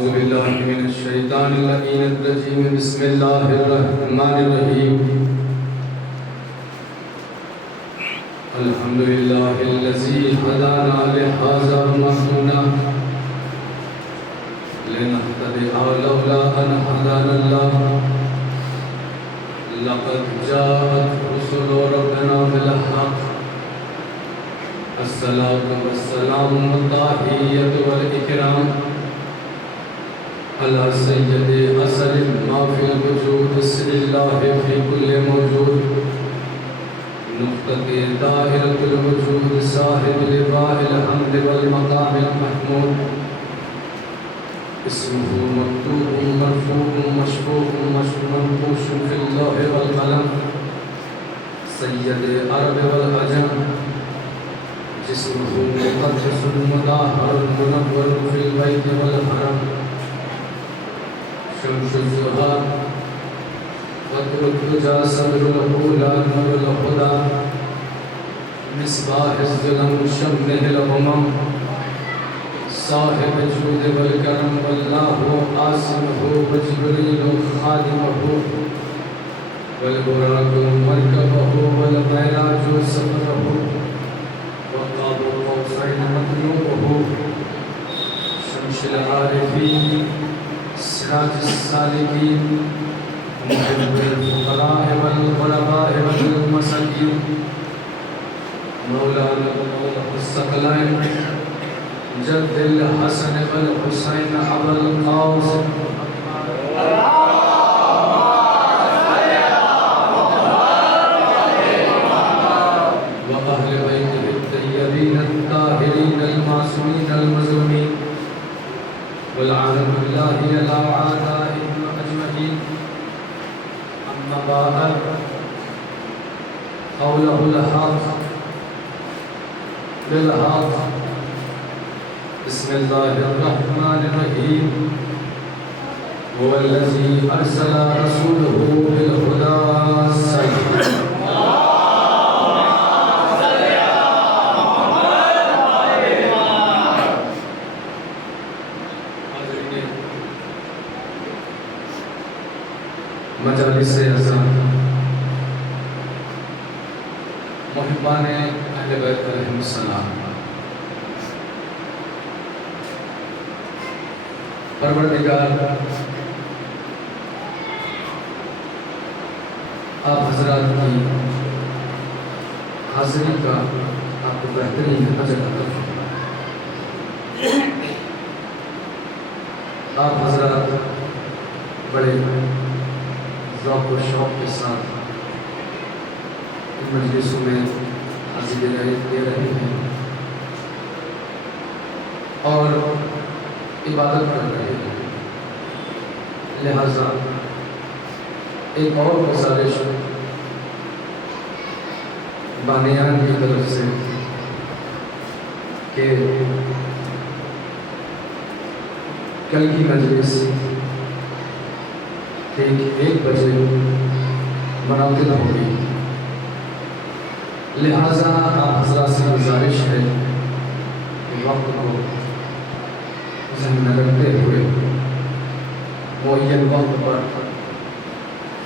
أعوذ بالله من الشيطان اللعين الرجيم بسم الله الرحمن الرحيم الحمد لله الذي هدانا لهذا وما كنا لنهتدي لولا أن هدانا الله لقد جاءت رسل ربنا بالحق الصلاة والسلام والتحية والإكرام على سيد أصل ما في الوجود سر الله في كل موجود نقطة دائرة الوجود صاحب لواء الحمد والمقام المحمود اسمه مكتوب مرفوع مشفوع منقوش في اللوح والقلم سيد العرب والعجم جسمه مقدس مطهر منور في البيت والحرم شمس الزهار بدر الدجى صدر الأولى نور الهدى مصباح الظلم شمه الأمم صاحب الجود والكرم والله عاصمه وجبريل خادمه والبراق مركبه والمعراج سفره وقاب قوسين مطلوبه شمس العارفين سراج السالكين محب الفقراء والغرباء والمساكين مولانا الثقلين جد الحسن والحسين أبا القاسم وأهل بيته الطيبين الطاهرين المعصومين المظلومين والعالم الله على أعدائهم أجمعين أما بعد قوله الحق بالحق بسم الله الرحمن الرحيم هو الذي أرسل رسوله بالهدى مجالس اعظم محبان اہل بیت علیہم السلام پروردگار آپ حضرات کی حاضری کا آپ کو بہترین اجر عطا فرمائے۔ آپ حضرات بڑے ذوق و شوق کے ساتھ ان مجلسوں میں حاضری دے رہے ہیں اور عبادت کر رہے ہیں، لہذا ایک اور گزارش بانیان کی طرف سے کہ کل کی مجلس ٹھیک 1 بجے منعقد ہوگی، لہذا آپ حضرات سے گزارش ہے کہ وقت کو ذہن میں رکھتے ہوئے معین وقت پر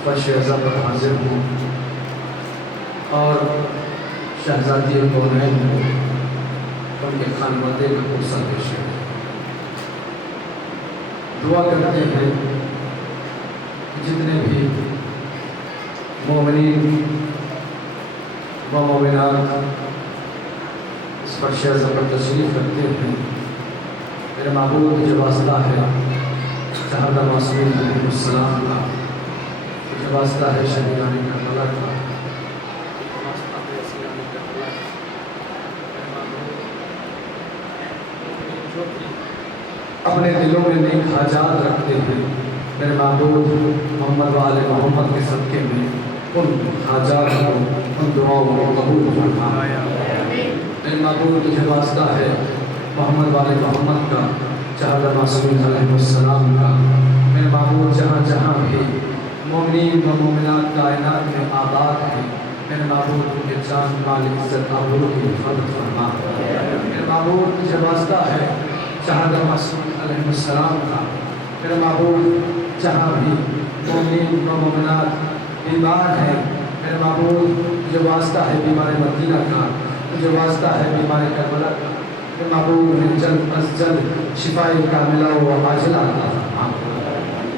فرش اعظم پر حاضر ہوں اور شہزادی کونین ہوں، ان کے خانوادے کا پرسہ پیش ہے۔ دعا کرتے ہیں جتنے بھی مومنین و مومنات اس فرش اعظم پر تشریف رکھتے ہیں، میرے معبود جو واسطہ ہے شہادہ معصومین علیہ السلام کا، جو واسطہ ہے شہیدان کربلا کا، جو واسطہ ہے اسیران کربلا کا، جو بھی اپنے دلوں میں نیک حاجات رکھتے ہیں، میرے معبود محمد و آل محمد کے صدقے میں ان حاجات کو، ان دعاؤں کو قبول فرما۔ میرے معبود جو واسطہ ہے محمد و آل محمد کا، چہادہ معصومین علیہ السلام کا، میرے معبود جہاں جہاں بھی مومنین و مومنات کائنات میں آباد ہیں، میرے معبود کے جان مال عزت آبرو کی حفاظت فرما۔ میرے معبود جو واسطہ ہے چہادہ معصومین علیہ السلام کا، میرے معبود جہاں بھی مومنین و مومنات بیمار ہیں میرے معبود جو واسطہ ہے بیمار مدینہ کا، جو واسطہ ہے بیمار کربلا کا، میرے معبود نے جلد از جلد شفائی کاملہ و عاجلہ عطا فرما۔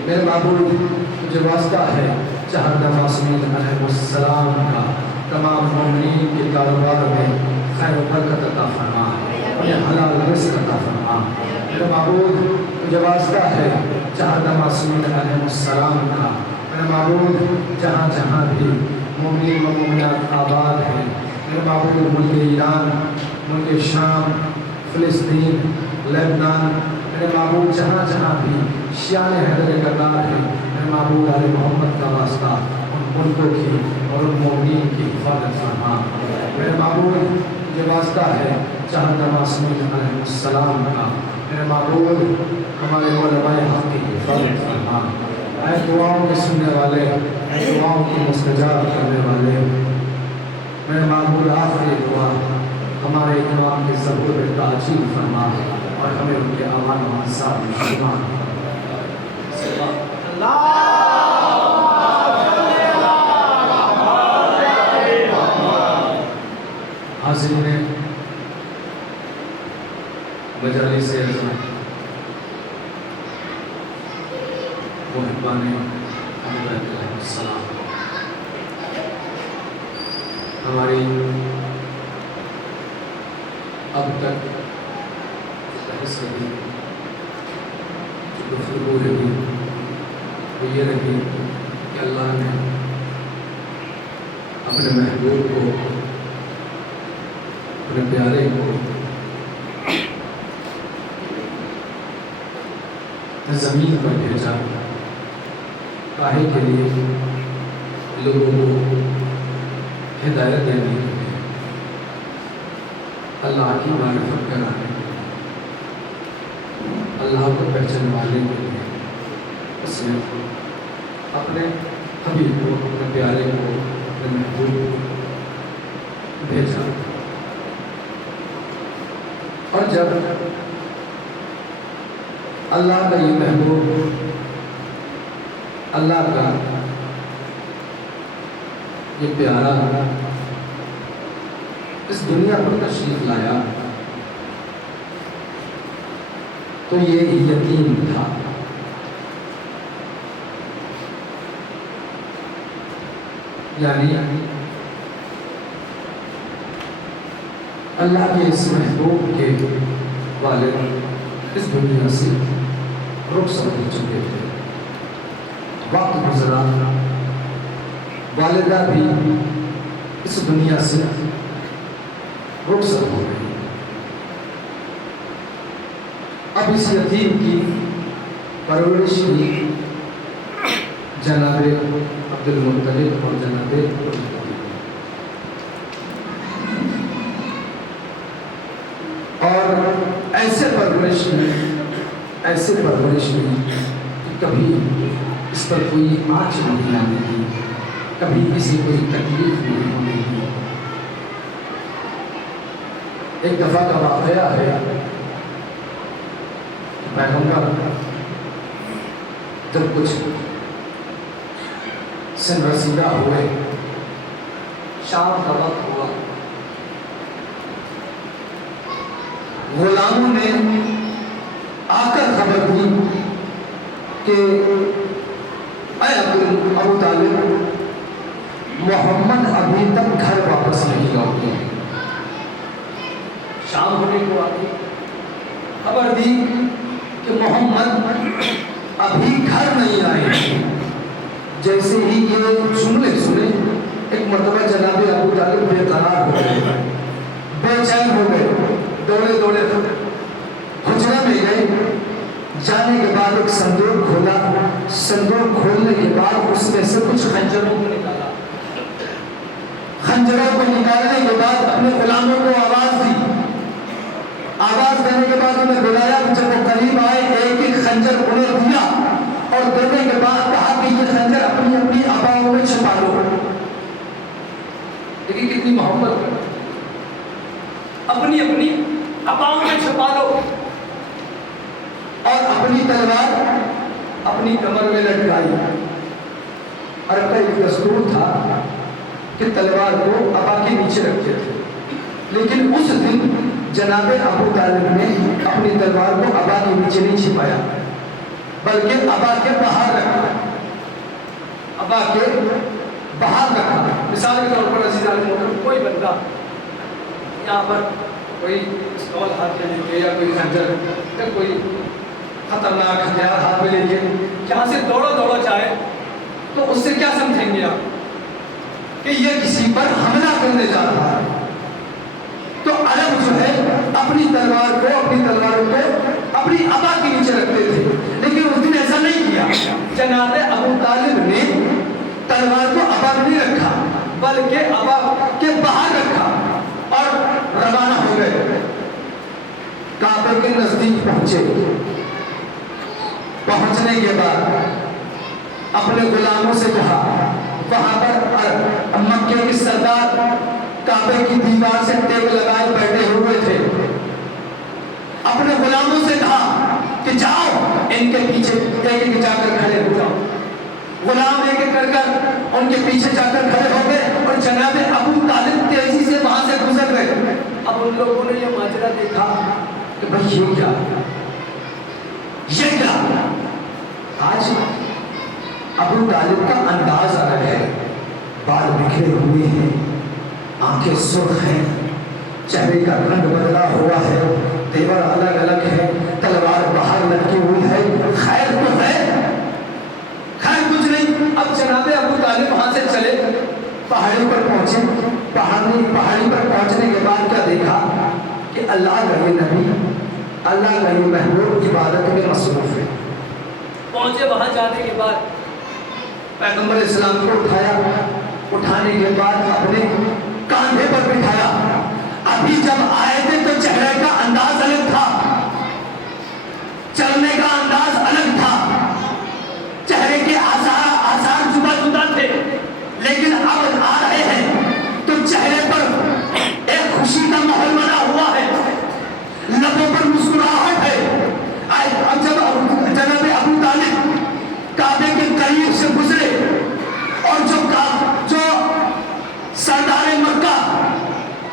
میرے معبود جو واسطہ ہے چہردہ معصومین علیہ السلام کا، تمام مومنین کے کاروبار میں خیر و برکت عطا فرما، انہیں حلال رزق عطا فرما۔ میرے معبود جو واسطہ ہے چہردہ معصومین علیہ السلام کا، میرے معبود جہاں جہاں بھی مومنین و مومنات آباد ہیں، میرے معبود ملک ایران، ملک شام، فلسطین، لبنان، میرے معبود جہاں جہاں بھی شیعہ حیدر کردار ہیں، میرے معبود آل محمد کا واسطہ ان ملکوں کی اور ان مومنین کی حفاظت فرما۔ میرے معبود جو واسطہ ہے چہردہ معصومین علیہ السلام کا، میرے معبود ہمارے علماء حق کی حفاظت فرما۔ اے دعاؤں کے سننے والے، اے دعاؤں کی مستجاب کرنے والے، میرے معبود آخری دعا ہمارے امام کے ظہور میں تعجیل فرما اور ہمیں ان کے امان و انصاف میں فرما۔ حاضرین مجالس عظمت، محبان حضرت علیہ السلام، ہماری اب تک بحث رہی، جو گفتگو رہی، وہ یہ رہی کہ اللہ نے اپنے محبوب کو، اپنے پیارے کو زمین پر بھیجا کاہے کے لیے؟ لوگوں کو ہدایت دینے کے لیے، اللہ کی معرفت کرانے کے لیے، اللہ کو پہچانوانے کے لیے اس نے اپنے حبیب کو، اپنے پیارے کو، اپنے محبوب کو بھیجا۔ اور جب اللہ کا یہ محبوب، اللہ کا یہ پیارا اس دنیا پر تشریف لایا تو یہ یتیم تھا، یعنی اللہ کے اس محبوب کے والد اس دنیا سے رخصت ہو چکے تھے، وقت گزرا، والدہ بھی اس دنیا سے رخصت ہو گئی۔ اب اس یتیم کی پرورش کی جناب عبد المطلب اور جناب اور ایسے پرورش میں کبھی اس پر کوئی آنچ نہیں آنے دی، کبھی کسی کوئی تکلیف نہیں ہونے دی۔ ایک دفعہ کا واقعہ ہے، پیغمبر جب کچھ سن رسیدہ ہوئے، شام کا وقت ہوا، غلاموں نے آ کر خبر دی کہ اے ابو طالب، محمد ابھی تک گھر واپس نہیں لوٹے۔ شام ہونے کو آتی، خبر دی کہ محمد ابھی گھر نہیں آئے۔ جیسے ہی یہ جملے سنے، ایک مرتبہ جناب ابو طالب بے قرار ہو گئے، بے چین ہو گئے، دوڑے حجرے میں گئے۔ جانے کے بعد ایک صندوق کھولا، صندوق کھولنے کے بعد اس میں سے کچھ خنجروں کو نکالا، خنجروں کو نکالنے کے بعد اپنے غلاموں کو آواز دی، آواز دینے کے بعد انہیں بلایا، جب وہ قریب آئے ایک ایک خنجر انہیں دیا اور دینے کے بعد کہا کہ یہ خنجر اپنی اپنی اباؤں میں چھپا لو۔ دیکھیں کتنی محبت ہے، اپنی اپنی اباؤں میں چھپا لو، اور اپنی تلوار اپنی کمر میں لٹکائی، اور کا ایک دستور تھا کہ تلوار کو ابا کے نیچے رکھتے تھے، لیکن اس دن جناب ابو طالب نے اپنی تلوار کو ابا کے نیچے نہیں چھپایا، بلکہ ابا کے باہر رکھا، ابا کے باہر رکھا۔ مثال کے طور پر عزیزان محترم، کوئی بندہ یہاں پر کوئی پستول ہاتھ میں لے کے یا کوئی خنجر یا کوئی خطرناک ہتھیار ہاتھ میں لے کے یہاں سے دوڑا جائے تو اس سے کیا سمجھیں گے آپ کہ یہ کسی پر حملہ کرنے جا رہا ہے؟ تو عرب جو ہے اپنی تلوار کو اپنی ابا کے نیچے رکھتے تھے، لیکن اس دن ایسا نہیں کیا۔ جناب ابو طالب نے تلوار کو ابا میں نہیں رکھا بلکہ ابا کے باہر رکھا اور روانہ ہو گئے۔ کعبے کے نزدیک پہنچے، پہنچنے کے بعد اپنے غلاموں سے کہا، وہاں پر مکے کے سردار کعبے کی دیوار سے ٹیک لگائے بیٹھے ہوئے تھے، اپنے غلاموں سے کہا کہ جاؤ ان کے پیچھے ایک جا کر کھڑے ہو جاؤ۔ غلام ایک ایک کر ان کے پیچھے جا کر کھڑے ہو گئے اور جناب ابو طالب تیزی سے وہاں سے گزر گئے۔ اب ان لوگوں نے یہ ماجرا دیکھا کہ بھئی یہ کیا آج ابو طالب کا انداز الگ ہے، بال بکھرے ہوئے ہیں، آنکھیں سرخ ہیں، چہرے کا رنگ بدلا ہوا ہے، تیور الگ الگ ہے، تلوار باہر لٹکی ہوئی ہے، خیر تو ہے، خیر کچھ نہیں۔ اب جناب ابو طالب وہاں سے چلے، پہاڑی پر پہنچے، پہاڑی پر پہنچنے کے بعد کیا دیکھا کہ اللہ کا یہ نبی، اللہ کا یہ محبوب عبادت میں مصروف ہے۔ پہنچے، وہاں جانے کے بعد پیغمبر اسلام کو اٹھایا، اٹھانے کے بعد اپنے کاندھے پر بٹھایا۔ ابھی جب آئے تھے تو چہرے کا انداز الگ تھا، چلنے کا انداز الگ تھا، چہرے کے آثار جدا تھے، لیکن اب آ رہے ہیں تو چہرے پر ایک خوشی کا ماحول بنا ہوا ہے، لبوں پر مسکراہٹ ہے۔ اب جب جناب ابو طالب کعبے کے قریب سے گزرے اور جو سردار مکہ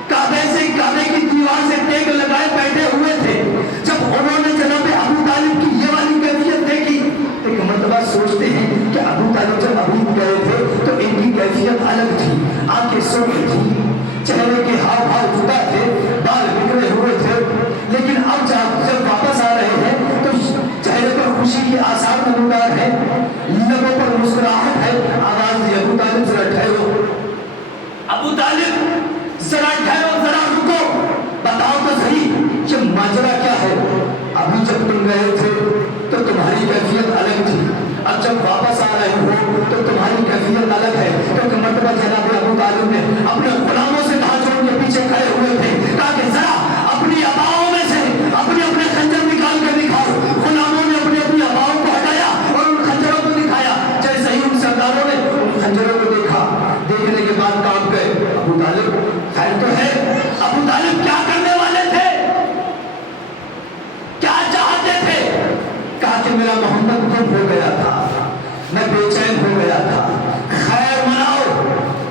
کعبے کی دیوار سے ٹیک لگائے بیٹھے ہوئے تھے، جب انہوں نے جناب ابو طالب کی یہ والی کیفیت دیکھی، ایک مرتبہ سوچتے ہیں کہ ابو طالب جب ابھی گئے تھے تو ان کی کیفیت الگ تھی، آنکھیں سرخ تھی، چہرے کے ہاؤ بھاؤ جدا تھے، بال بکھرے ہوئے تھے، لیکن اب جب واپس آ رہے ہیں تو چہرے پر خوشی کے آثار نمودار ہیں، لبوں پر مسکراہٹ ہے۔ آواز دی، ابو طالب ذرا ٹھہرو، ابو طالب ذرا ٹھہرو، ذرا رکو، بتاؤ تو صحیح یہ ماجرا کیا ہے؟ ابھی جب تم گئے تھے تو تمہاری کیفیت الگ تھی، اب جب واپس آ رہے ہو تو تمہاری کیفیت الگ ہے۔ کیونکہ مرتبہ جناب ابو طالب نے اپنے غلاموں سے کہا جو ان کے پیچھے کھڑے ہوئے تھے، کہا کہ ذرا اپنی اباؤں میں سے اپنے خنجر نکال کر دکھاؤ۔ غلاموں نے اپنی اباؤں کو ہٹایا اور ان خنجروں کو دکھایا، جیسے ہی ان سرداروں نے ان خنجروں کو دیکھا، دیکھنے کے بعد کانپ گئے۔ ابو طالب خیر تو ہے؟ ابو طالب کیا کرنے والے تھے، کیا چاہتے تھے؟ کہا کہ میرا محمد گم ہو گیا تھا، میں بے چین ہو گیا تھا، خیر مناؤ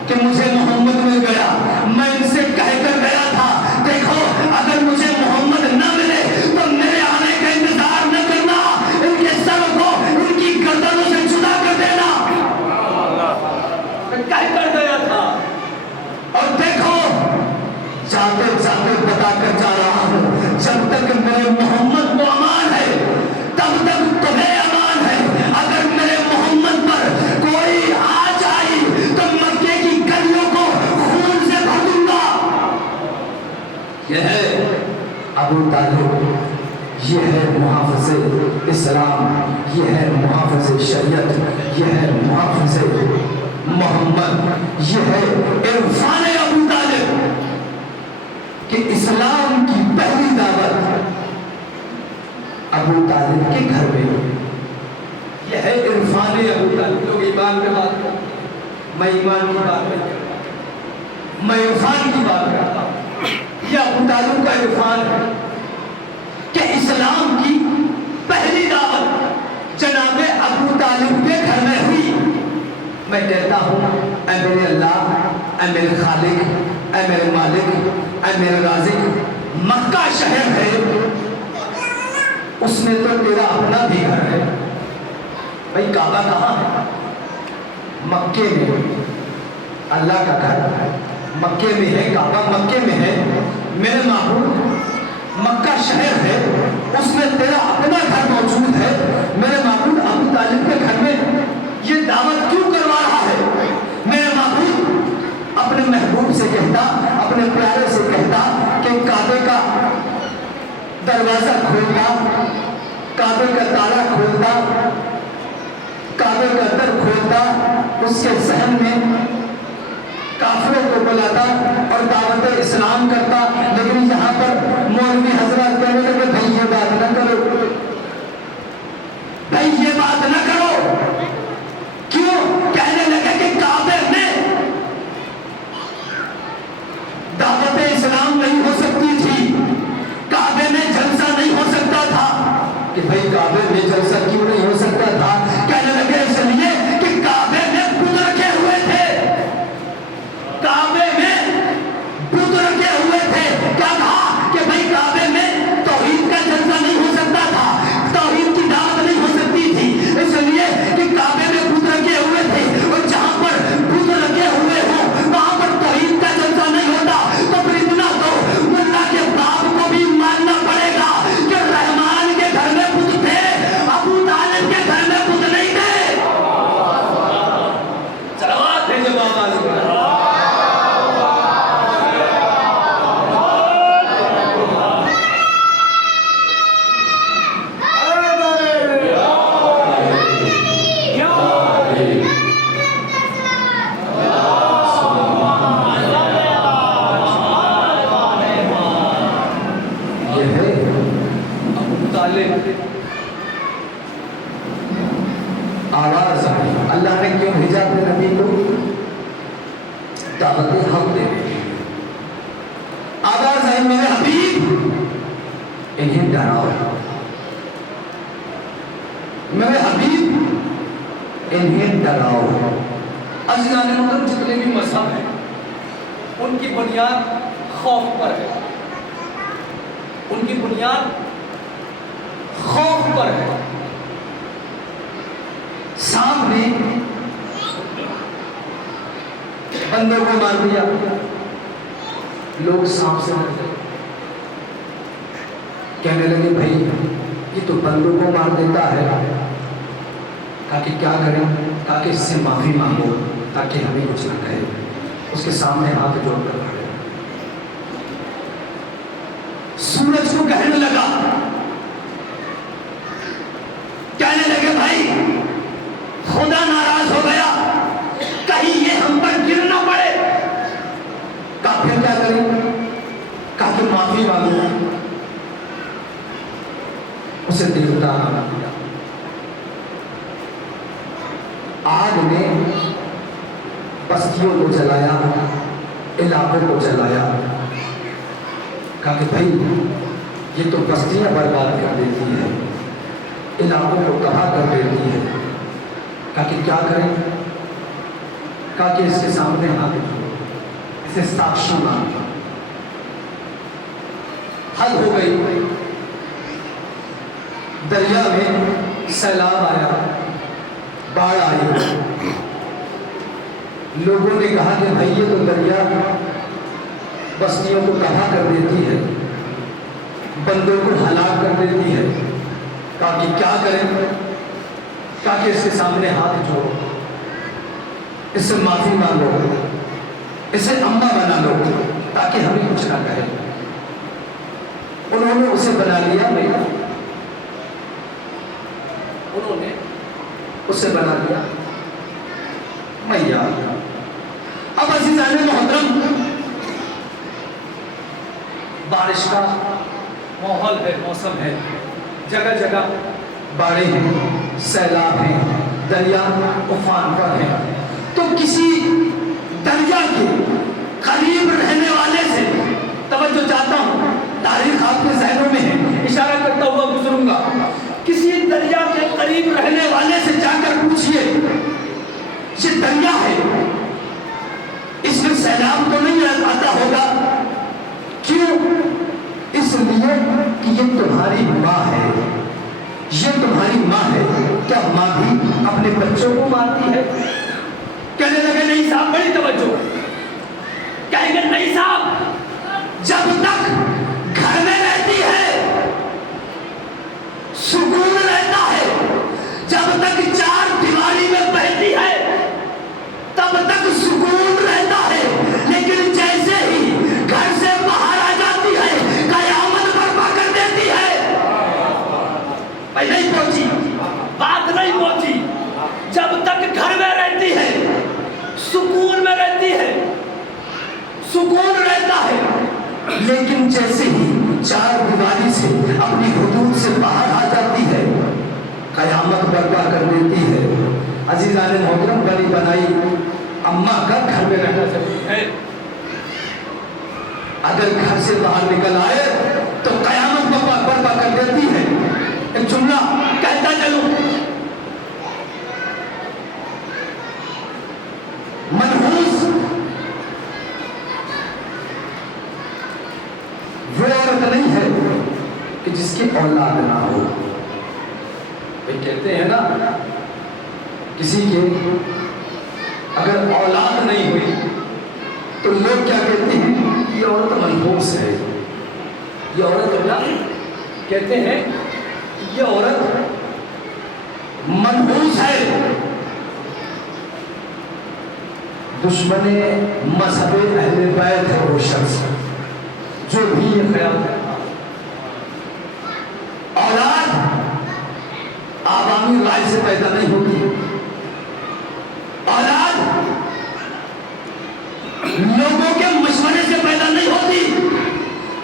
کہ مجھے محمد مل گیا۔ میں ان سے کہہ کر گیا تھا دیکھو اگر مجھے محمد نہ ملے تو میرے آنے کا انتظار نہ کرنا، ان کے سر کو ان کی گردنوں سے جدا کر دینا، میں کہہ کر گیا تھا۔ اور دیکھو جاتے جاتے بتا کر جا رہا ہوں، جب تک میرے محمد کو امان ہے تب تک تمہیں امان ہے۔ اگر میرے محمد پر کوئی آج آئی تو مکے کی گلیوں کو خون سے بھر دوں گا۔ یہ ہے ابو طالب، یہ ہے محافظ اسلام، یہ ہے محافظ شریعت، یہ ہے محافظ محمد، یہ ہے عرفان ابو طالب کہ اسلام کی پہلی دعوت ابو طالب کے گھر میں ہوئی۔ یہ ہے عرفان ابو طالب۔ لوگ ایمان پہ بات کرتے ہیں، میں ایمان کی بات نہیں کرتا، میں عرفان کی بات کرتا ہوں۔ یہ ابو طالب کا عرفان ہے کہ اسلام کی پہلی دعوت جناب ابو میں کہتا ہوں اے میرے اللہ، اے میرے خالق، اے میرے مالک، اے میرے رازق، مکہ شہر ہے، اس میں تو تیرا اپنا بھی گھر ہے۔ بھائی کعبہ کہاں ہے؟ مکے میں، اللہ کا گھر مکے میں ہے، کعبہ مکے میں ہے۔ میرے معبود مکہ شہر ہے، اس میں تیرا اپنا گھر موجود ہے۔ میرے معبود ابو طالب کے گھر میں یہ دعوت کیوں کروا رہا ہے؟ میرے معبود اپنے محبوب سے کہتا، اپنے پیارے سے کہتا کہ کعبے کا دروازہ کھولتا، کعبے کا تالا کھولتا، کعبے کا در کھولتا، اس کے ذہن میں کافروں کو بلاتا اور دعوت اسلام کرتا۔ لیکن یہاں پر مولوی حضرات کہنے لگے بھائی یہ بات نہ کرو، بھائی یہ بات نہ کرو۔ کیوں؟ کہنے لگے کہ کعبے میں دعوت اسلام نہیں ہو سکتی تھی، کعبے میں جلسہ نہیں ہو سکتا تھا۔ کہ بھائی کعبے میں جلسہ کیوں نہیں ہو سکتا تھا؟ کہنے لگے اس لیے کہ کعبے میں بت رکھے ہوئے تھے، کعبے میں بت رکھے ہوئے تھے۔ کیا کہا کہ بھائی کعبے میں توحید کا جلسہ نہیں ہو سکتا تھا، توحید کی دعوت نہیں ہو سکتی تھی، اس لیے کہ کعبے میں بت رکھے ہوئے تھے، اور جہاں پر بت رکھے ہوئے ہوں وہاں پر توحید کا جلسہ نہیں ہوتا۔ تو پھر اتنا تو ملا کے باپ کو بھی ماننا پڑے گا کہ رحمان کے گھر میں بت تھے، ابو طالب کے گھر میں بت نہیں تھے۔ صلوات ہے جب آواز آواز آئی۔ اللہ نے کیوں بھیجا اپنے نبی کو؟ دعوت حق دینے کے لیے۔ آواز آئی میرے حبیب انہیں ڈراؤ، میرے حبیب انہیں ڈراؤ۔ عزیزان محترم، جتنے بھی مذہب ہیں ان کی بنیاد خوف پر ہے، ان کی بنیاد خوف پر ہے۔ سانپ نے بندوں کو مار دیا، لوگ سانپ سے ڈر گئے، کہنے لگے بھائی یہ تو بندوں کو مار دیتا ہے۔ کہا کہ کیا کریں؟ کہا کہ اس سے معافی مانگو تاکہ ہمیں کچھ نہ کہے۔ اس کے سامنے ہاتھ جوڑ کر کھڑے، سورج کو کہنے لگا، کہنے لگے بھائی خدا ناراض ہو گیا، کہیں یہ ہم پر گر نہ پڑے۔ کہا پھر کیا کریں؟ کہا کہ معافی مانگو۔ اسے دیوتا بنا دیا، آگ نے بستیوں کو جلایا، علاقوں کو جلایا۔ کہا کہ بھائی یہ تو بستیاں برباد کر دیتی ہے، علاقوں کو تباہ کر دیتی ہے۔ کہا کہ کیا کریں؟ کہا کہ اس کے سامنے ہاتھ جوڑو، اسے ساکشی مانگو۔ حد ہو گئی، دریا میں سیلاب آیا، باڑھ آئی۔ لوگوں نے کہا کہ بھائی یہ تو دریا بستیوں کو تباہ کر دیتی ہے، بندوں کو ہلاک کر دیتی ہے۔ کہا کہ کیا کریں؟ کہا کہ اس کے سامنے ہاتھ جوڑو، اس سے معافی مانگو، اسے اماں بنا لو تاکہ ہمیں کچھ نہ کہے۔ انہوں نے اسے بنا لیا میاں، انہوں نے اسے بنا لیا میاں۔ اب عزیزان محترم، بارش کا ماحول ہے، موسم ہے، جگہ جگہ باڑھیں ہیں، سیلاب ہیں، دریا طوفان پر ہے۔ تو کسی دریا کے قریب رہنے والے سے توجہ چاہتا ہوں، تاریخ آپ کے ذہنوں میں ہے، اشارہ کرتا ہوا گزروں گا۔ کسی دریا کے قریب رہنے والے سے جا کر پوچھئے یہ دریا ہے، اس میں سیلاب تو نہیں آتا ہوگا، کیوں؟ اس لیے کہ یہ تمہاری ماں ہے، یہ تمہاری ماں ہے۔ کیا ماں بھی اپنے بچوں کو مارتی ہے؟ کہنے لگے نہیں صاحب، بڑی توجہ، کہیں گے نہیں صاحب، جب تک گھر میں رہتی ہے سکون رہتا ہے، جب تک چار دیواری میں بہتی ہے تب تک سکون رہتا ہے، لیکن جیسے ہی گھر سے باہر آ جاتی ہے قیامت برپا کر دیتی ہے۔ بھائی نہیں پہنچی بات، نہیں پہنچی۔ جب تک گھر میں رہتی ہے سکون میں رہتی ہے، سکون رہتا ہے، لیکن جیسے ہی چار دیواری سے اپنی حدود سے باہر آ جاتی ہے قیامت برپا کر دیتی ہے۔ عزیزان محترم، بنی بنائی اماں کا گھر میں رہنا ضروری ہے، اگر گھر سے باہر نکل آئے تو قیامت برپا کر دیتی ہے۔ ایک جملہ کہتا چلوں، منحوس وہ عورت نہیں ہے کہ جس کی اولاد نہ ہو۔ کہتے ہیں نا، کسی کے اگر اولاد نہیں ہوئی تو لوگ کیا کہتے ہیں؟ یہ عورت منحوس ہے، یہ عورت کیا کہتے ہیں؟ یہ عورت منحوس ہے۔ دشمن مذہب اہل بیت ہے وہ شخص جو بھی یہ خیال کرتا اولاد عوامی رائے سے پیدا نہیں ہوتی، اولاد لوگوں کے مشورے سے پیدا نہیں ہوتی،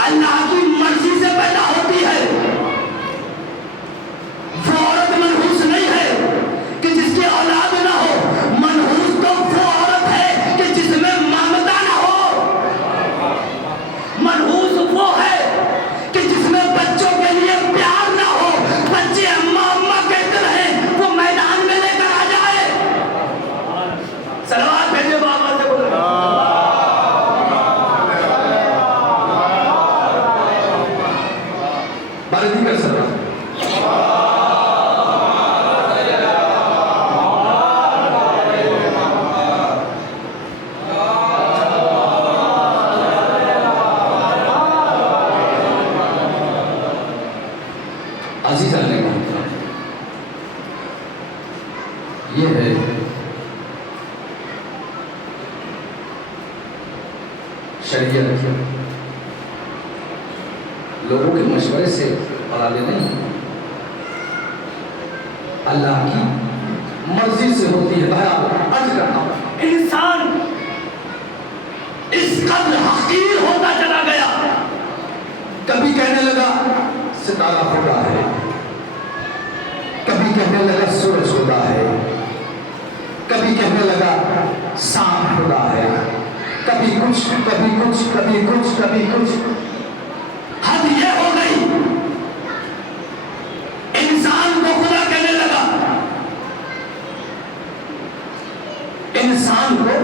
اللہ کی مرضی سے پیدا ہوتی ہے۔ وہ عورت منحوس نہیں ہے کہ جس کی اولاد نہ ہو، منحوس تو وہ عورت ہے کہ جس میں مامتا نہ ہو، منحوس وہ ہے کہ جس میں بچوں کے لیے پیار نہ ہو، بچے اماں اماں کہتے رہیں، وہ میدان میں لے کر آ جائے۔ صلوات بھیجے بابا سے بولے بارے کر سکتا عزیزان نے کہا یہ ہے شریعت، لوگوں کے مشورے سے اولادیں نہیں، اللہ کی مرضی سے ہوتی ہے۔ بہرحال عرض کرتا ہوں، انسان اس قدر حقیر ہوتا چلا گیا، کبھی کہنے لگا ستارہ خدا ہے، کبھی کہنے لگا سورج خدا ہے، کبھی کہنے لگا سانپ خدا ہے، کبھی کچھ کبھی کچھ کبھی کچھ کبھی کچھ۔ حد یہ ہو گئی، انسان کو خدا کہنے لگا، انسان کو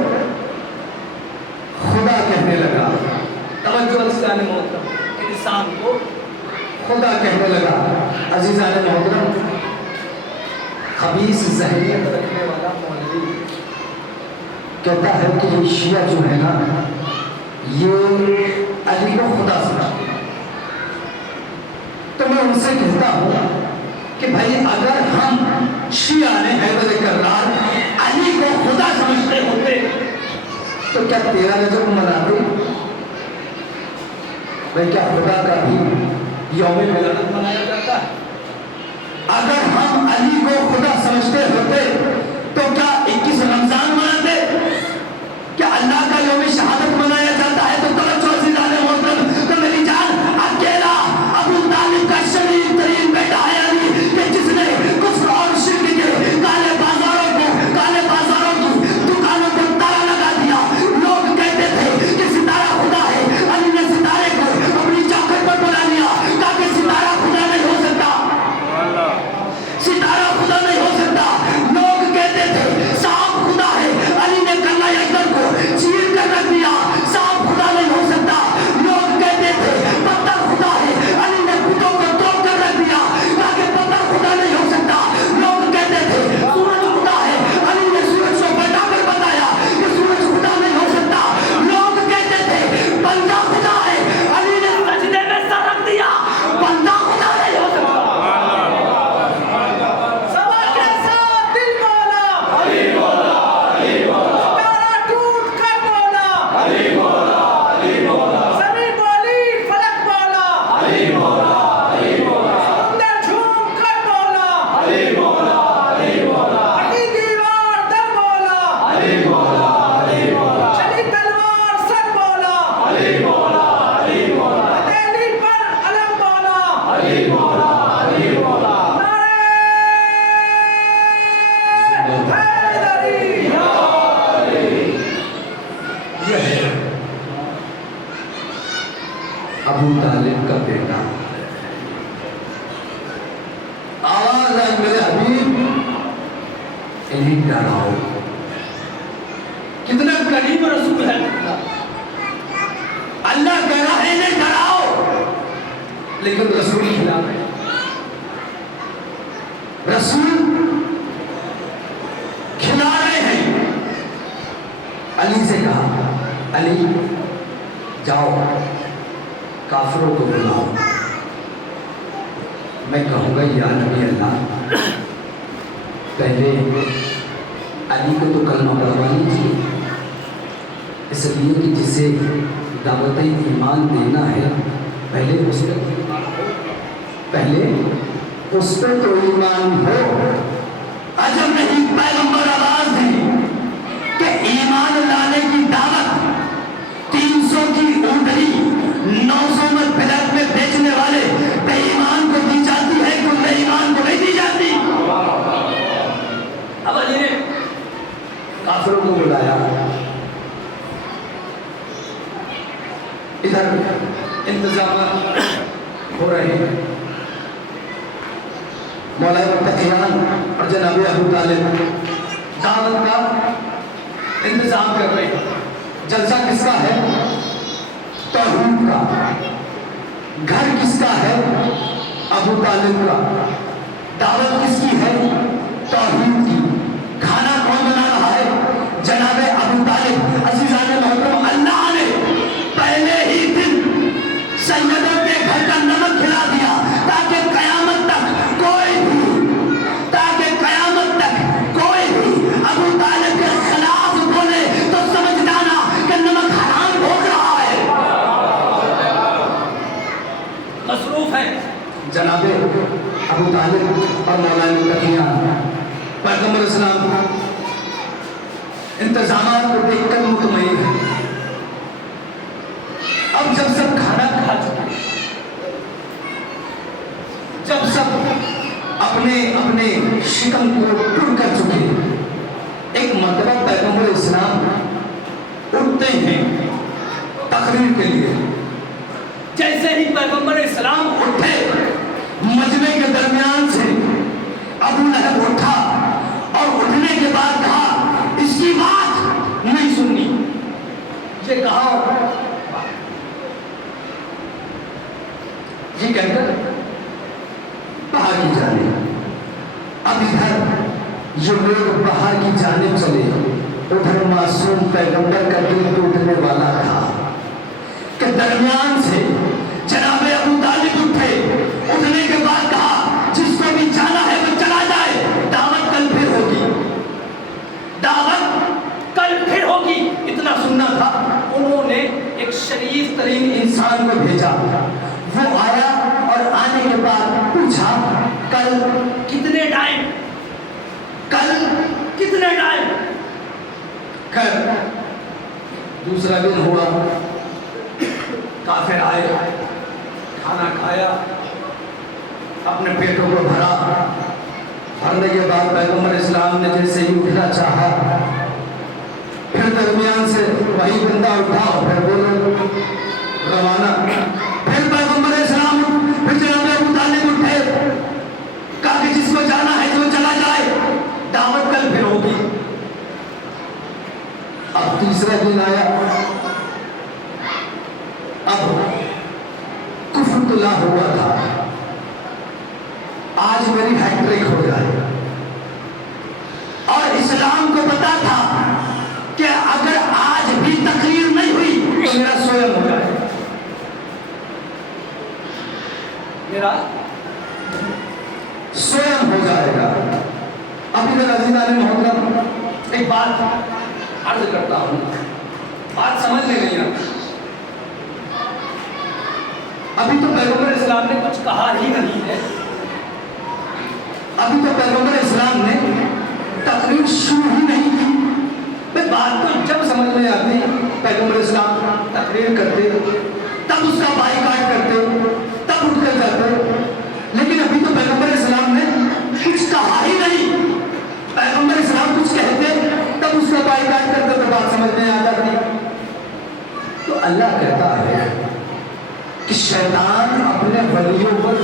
خدا کہنے لگا۔ توجہ عزیزان محترم، انسان کو خدا کہنے لگا۔ عزیزان محترم، خبیث ذہنیت رکھنے والا مولوی کہتا ہے کہ یہ شیعہ جو ہے نا، یہ علی کو خدا سمجھتے ہیں۔ تو میں ان سے کہتا ہوں کہ بھائی اگر ہم شیعہ نے حیدر کرار علی کو خدا سمجھتے ہوتے تو کیا 13 رجب مناتے؟ بھائی کیا خدا کا بھی یوم میلاد منایا جاتا ہے؟ اگر ہم علی کو خدا سمجھتے ہوتے تو کیا 21 رمضان مناتے؟ کیا اللہ کا یوم شہادت منایا جاتا ہے؟ تو توجہ عزیزان محترم، تو میری جان، اکیلا ابو طالب کا شریف ترین بیٹا ہے علی، کہ جس نے کفر اور شرک کے کالے بازاروں کی دکانوں کو تالا لگا دیا۔ لوگ کہتے تھے کہ ستارہ خدا ہے، علی نے ستارے کو اپنی چوکھٹ پر بلا لیا، کہا کہ ستارہ خدا نہیں ہو سکتا، ستارہ خدا نہیں ہو سکتا۔ لوگ کہتے تھے سانپ خدا ہے، انہیں ڈراؤ. کتنا قریب رسول ہے. اللہ کہہ رہا ہے انہیں ڈراؤ، لیکن رسول کھلا رہے ہیں. رسول کھلا رہے ہیں. علی سے کہا علی جاؤ کافروں کو بلاؤ. میں کہوں گا یا نبی اللہ پہلے علی کو تو کلمہ پڑھوا لیجیے، اس لیے کہ جسے دعوت ایمان دینا ہے پہلے اس پہ تو ایمان ہو. عجب نہیں پیغمبر آواز دی کہ ایمان لانے کی دعوت 300 کی اونٹنی 900 میں بلیک میں بیچنے والے بے ایمان کو دی جاتی ہے کہ بے ایمان کو نہیں دی جاتی. اب علی نے کافروں کو بلایا. ادھر انتظامات ہو رہے ہیں. مولانا متقیان اور جناب ابو طالب دعوت کا انتظام کر رہے ہیں. جلسہ کس کا ہے؟ توحید کا. گھر کس کا ہے؟ ابو طالب کا. دعوت کس کی ہے؟ توحید کی. کھانا کون بنا رہا ہے؟ جناب ابو طالب. عزیزان محترم، اللہ نے پہلے ہی دن سیدوں کے گھر کا نمک کھلا دیا تاکہ قیامت تک کوئی بھی ابو طالب کے خلاف بولے تو سمجھ جانا کہ نمک حرام بھوگ رہا ہے. مصروف ہے جناب ابو طالب اور مولانا متقیان. پیغمبر اسلام انتظامات کو دیکھ کر مطمئن ہے. اب جب سب کھانا کھا چکے، جب سب اپنے اپنے شکم کو پر کر چکے، ایک مرتبہ پیغمبر اسلام اٹھتے ہیں تقریر کے لیے. جیسے ہی پیغمبر اسلام اٹھے مجمع کے درمیان سے ابو لہب اٹھا اور اٹھنے کے بعد کہا اس کی بات نہیں سننی. یہ کہا یہ کہہ کر باہر کی جانب. اب ادھر جو لوگ باہر کی جانب چلے ادھر معصوم پیغمبر کا دل ٹوٹنے والا تھا کہ درمیان سے جناب ابو طالب اٹھے. اٹھنے کے بعد کہا جس کو بھی جانا ہے وہ چلا جائے، دعوت کل پھر ہوگی. دعوت کل پھر ہوگی اتنا سننا تھا. انہوں نے ایک شریف ترین انسان کو بھیجا. وہ آیا اور آنے کے بعد پوچھا کل کتنے ٹائم خیر دوسرا دن ہوا. کافر آئے، کھانا کھایا، اپنے پیٹوں کو بھرا. بھرنے کے بعد پیغمبر اسلام نے جیسے ہی اٹھنا چاہا پھر درمیان سے وہی بندہ اٹھا اور پھر بولو روانہ. پھر پیغمبر اسلام پھر جناب ابو طالب اٹھے، کہا کہ جس کو جانا ہے تو چلا جائے، دعوت کل پھر ہوگی. اب تیسرا دن آیا. اب کفر طلع ہوا تھا، آج میری ہیٹرک ہو جائے. اور اسلام کو پتا تھا کہ اگر آج بھی تقریر نہیں ہوئی تو میرا سویم ہو جائے. میرا سویم ہو جائے گا. اب ادھر عزیزان محترم ایک بات عرض کرتا ہوں، بات سمجھ میں نہیں آتی. ابھی تو پیغمبر اسلام نے کچھ کہا ہی نہیں ہے. ابھی تو پیغمبر اسلام نے تقریر شروع ہی نہیں کی. بات تو جب سمجھ میں آتی پیغمبر اسلام تقریر کرتے تب اس کا بائیکاٹ کرتے، تب اٹھ کر جاتے. لیکن ابھی تو پیغمبر اسلام نے کچھ کہا ہی نہیں. پیغمبر اسلام کچھ کہتے تب اس کا بائیکاٹ کرتے تو بات سمجھ میں آ جاتی. تو اللہ کہتا ہے کہ شیطان اپنے ولیوں پر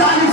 40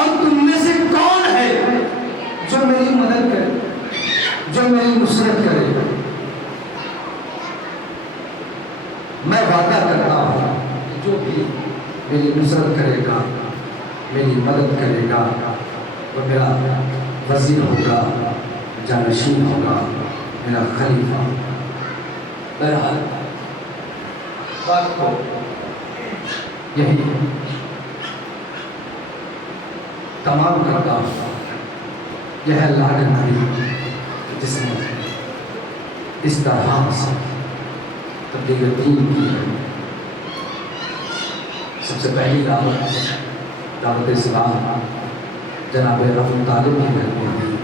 اور تم میں سے کون ہے جو میری مدد کرے، جو میری نصرت کرے؟ میں وعدہ کرتا ہوں کہ جو بھی میری نصرت کرے گا، میری مدد کرے گا، وہ میرا وزیر ہوگا، جانشین ہوگا، میرا خلیفہ۔ بہرحال بات کو یہی تمام کرتا ہوں۔ یہ ہے اللہ کا نبی جس نے اس طرح سے تبلیغ دین کی ہے۔ سب سے پہلی دعوت اسلام جناب ابو طالب کی گھر میں ہوئی،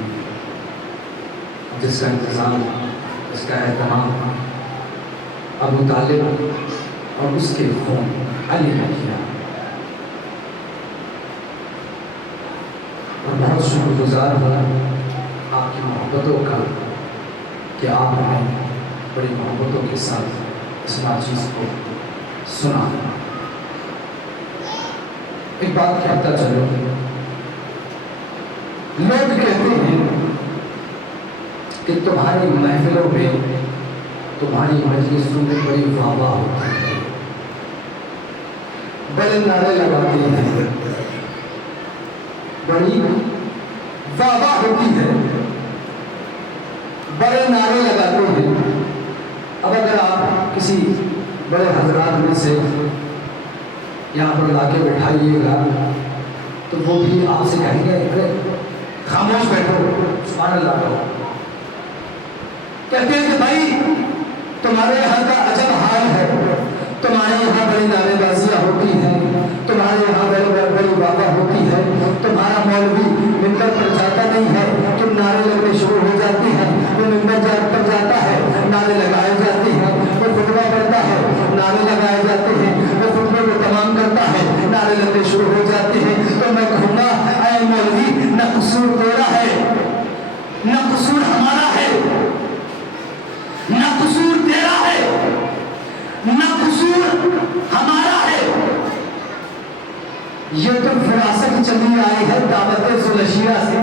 جس کا انتظام، اس کا اہتمام ابو طالب اور اس کے خون علی نے کیا، اور بہت شکر گزار ہوا آپ کی محبتوں کا کہ آپ نے بڑی محبتوں کے ساتھ اس ناچیز کو سنا۔ ایک بات کہتا چلو، لوگ کہتے ہیں کہ تمہاری محفلوں میں، تمہاری مجلسوں میں بڑی واہ واہ ہوتی ہے، بڑے نعرے لگاتے ہیں، بڑی واہ واہ ہوتی ہے، بڑے نعرے لگاتے ہیں۔ اب اگر آپ کسی بڑے حضرات میں سے یہاں پر لا کے بٹھائیے گا تو وہ بھی آپ سے کہیں گے ارے خاموش بیٹھو، سبحان اللہ کرو۔ کہتے ہیں کہ بھائی تمہارے یہاں کا عجب حال ہے، تمہارے یہاں بڑی نعرے بازیاں ہوتی ہیں، تمہارے یہاں بڑی واہ ہوتی ہے، تمہارا مولوی ممبر پر جاتا نہیں ہے کہ نعرے لگنے شروع ہو جاتی ہیں، وہ ممبر پر جاتا ہے، نعرے لگائے جاتے ہیں، وہ خطبہ پڑھتا ہے، نعرے لگائے جاتے ہیں، وہ خطبے کو تمام کرتا ہے، نعرے لگنے شروع ہو جاتے ہیں۔ تو میں کہوں گا اے مولوی، نہ قصور تیرا ہے، نہ قصور ہمارا ہے، نہ قصور تیرا ہے، نہ قصور ہمارا ہے۔ یہ تو فراست چلی آئی ہے دعوت ذوالشیرہ سے،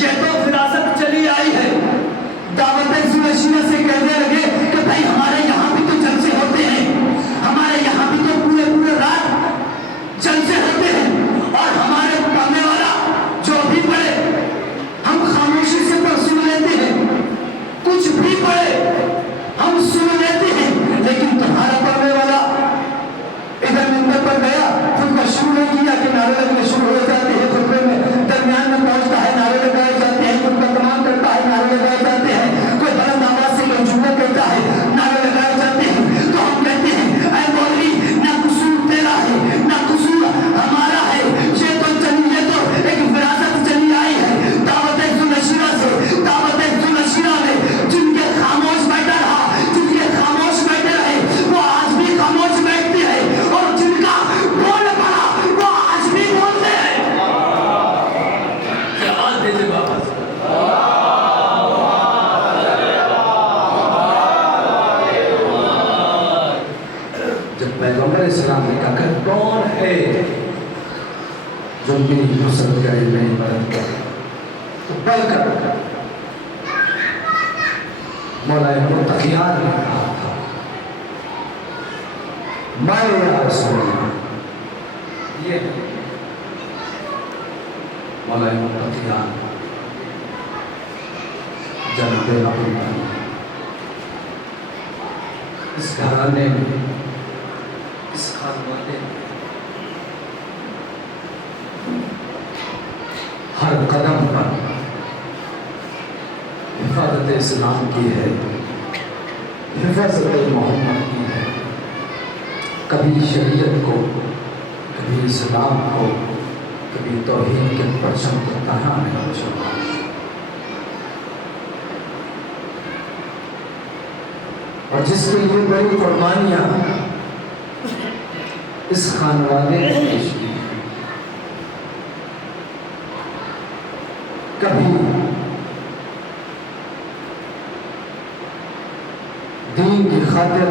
یہ تو فراست چلی آئی ہے دعوت ذوالشیرہ سے۔ کہنے لگے کہ بھائی ہمارے یہاں بھی تو جلسے ہوتے ہیں، ہمارے یہاں بھی تو پورے رات جلسے ہوتے ہیں، اور ہمارے پڑھنے والا جو بھی پڑھے ہم خاموشی سے پر سن لیتے ہیں، کچھ بھی پڑھے ہم سن لیتے ہیں، لیکن تمہارا پڑھنے والا ادھر ممبر پر گیا، خود کا شروع نہیں کیا کہ نعرے لگنے شروع ہو جاتے ہیں، خطبے میں درمیان میں پہنچتا ہے، نعرے لگائے جاتے ہیں، خطبہ تمام کرتا ہے، نعرے لگائے جاتے ہیں، کوئی بلند آواز سے کوئی جملہ کہتا ہے، نعرے لگائے جاتے ہیں۔ تو ہم کہتے ہیں اے مولوی، نہ قصور تیرا ہے، نہ قصور ہمارا ہے۔ یہ تو ایک وراثت چلی آئی ہے دعوت ذوالشیرہ سے۔ دعوت ذوالشیرہ میں جن کے خاموش بیٹھا رہا، جن کے خاموش بیٹھے رہے، وہ آج بھی خاموش بیٹھتے ہیں، اور جن کا بول پڑا وہ آج بھی بولتے ہیں۔ کیا بات دیتے بابا سے؟ جب پیغمبر اسلام نے کہا کہ کون ہے جو میری نصرت کرے، میری مدد کرے، تو بڑھ کر مولا متقیان نے کہا تھا میں یا رسول اللہ۔ یہ مولا متقیان جناب ابو طالب، اس گھرانے میں، اس خاندان میں ہر قدم پر حفاظت اسلام کی ہے، حفاظت محمد کی ہے۔ کبھی شریعت کو، کبھی اسلام کو، کبھی توحید کے پرچم کو تنہا نہیں چھوڑا۔ اور جس کے لیے بڑی قربانیاں اس خانوادے نے پیش کی ہیں۔ کبھی دین کی خاطر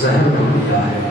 زہر کو دیا ہے،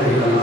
الہ الا اللہ